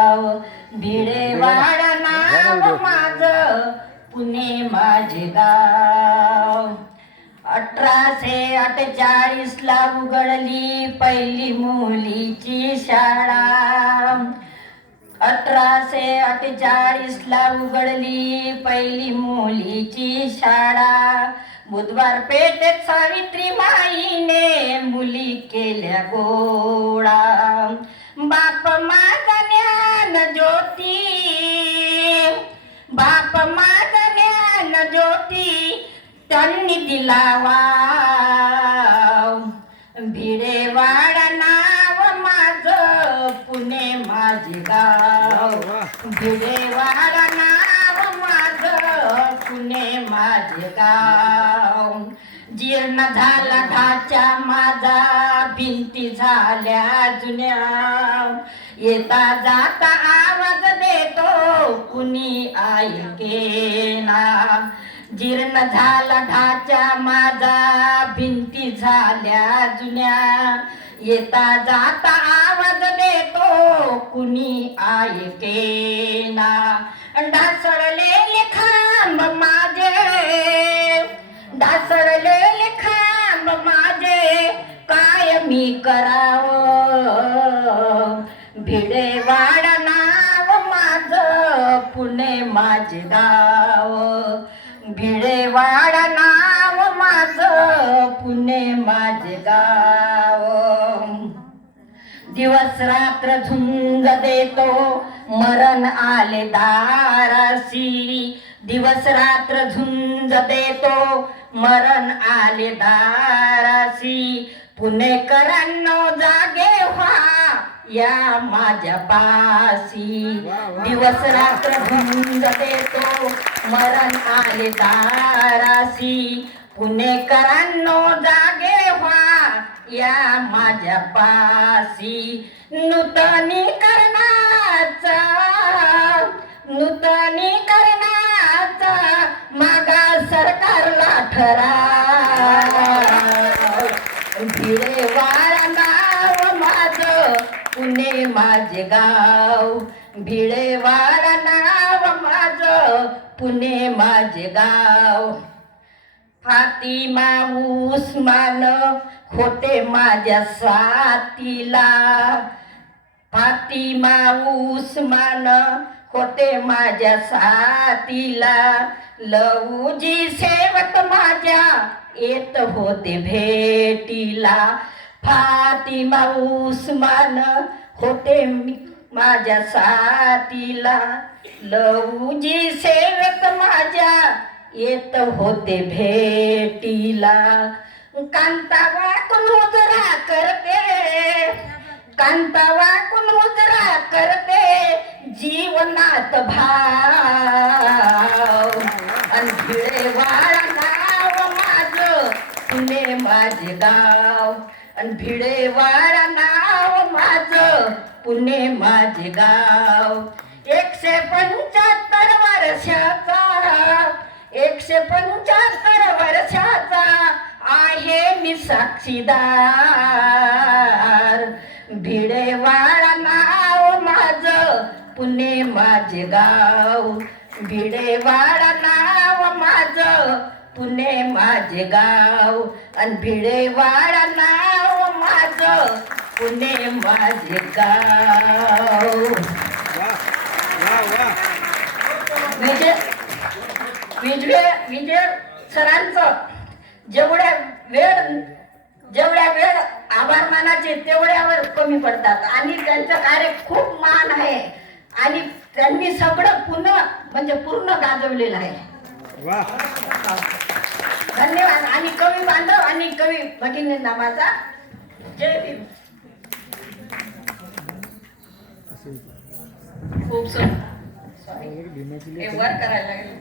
भिडेवाड नाव माझ पुणे माझे गाव. अठराशे अठ्ठेचाळीस ला उघडली पहिली मुलीची शाळा. अठराशे अठ्ठेचाळीस ला उघडली पहिली मुलीची शाळा. बुधवार पेठेत सावित्री माईने मुली केल्या गोळा. बाप माझ ज्योती बाप माझा ज्ञान ज्योती त्यांनी दिला वाव. भिडेवाड नाव माझ पुणे माझे गाव. भिडेवाड नाव माझ पुणे माझे गाव. जीर्ण झाला ढाच्या माझा भिंती झाल्या जुन्या. येता जाता आवाज देतो कुणी ऐकेना जीर्ण झाला ढाचा माझा भिंती झाल्या जुन्या. येता जाता आवाज देतो कुणी ऐकेना ढासळलेले भिडेवाड नाव माझ पुणे माझे गाव. भिडेवाड नाव माझ पुणे माझे गाव. दिवस रात्र झुंज देतो मरण आले दारासी दिवस रात्र झुंज देतो मरण आले दारासी पुणेकरांनो जागे व्हा या माझ्या पासी. दिवस रात्र झुंज देतो मरण आले दाराशी पुणेकरांनो जागे व्हा. या माझ्या पासी. नूतनीकरणाचा. नूतनीकरणाचा. मागा सरकारला ठरा. माझे गाव. भिडे नाव माझ पुणे माझे गाव. फातिमा उस्मान खोटे माझ्या साथीला. फातिमा उस्मान खोटे माझ्या साथीला. लवूजी सेवत माझ्या येत होते भेटीला. फातिमा उस्मान होते मी माझ्या साथीला लवजी सेवक माझ्या येत होते भेटीला. कांता वाकून मुजरा करते? कांता वाकून मुजरा करते? जीवनात भाव. आणि भिडे वाळा नाव माझ पुणे माझे गाव. आणि भिडे वाळा नाव पुणे माझे गाव. एकशे पंच्याहत्तर वर्षाचा एकशे पंच्याहत्तर वर्षाचा आहे मी साक्षीदार. भिडेवाडा नाव माझ पुणे माझे गाव. भिडेवाडा नाव माझ पुणे माझे गाव. आणि भिडेवाडा नाव माझ पुणे माझे गाव विजय विजय विजय सरांचं जेवढ्या वेळ जेवढ्या वेळ आभार मानाचे तेवढ्यावर कमी पडतात. आणि त्यांचं कार्य खूप मान आहे. आणि त्यांनी सगळं पुन्हा म्हणजे पूर्ण गाजवलेलं आहे. धन्यवाद. आणि कवी बांधव आणि कवी भगिनी नामाचा जय भीम. खूप सॉरी हे वर करायला लागेल.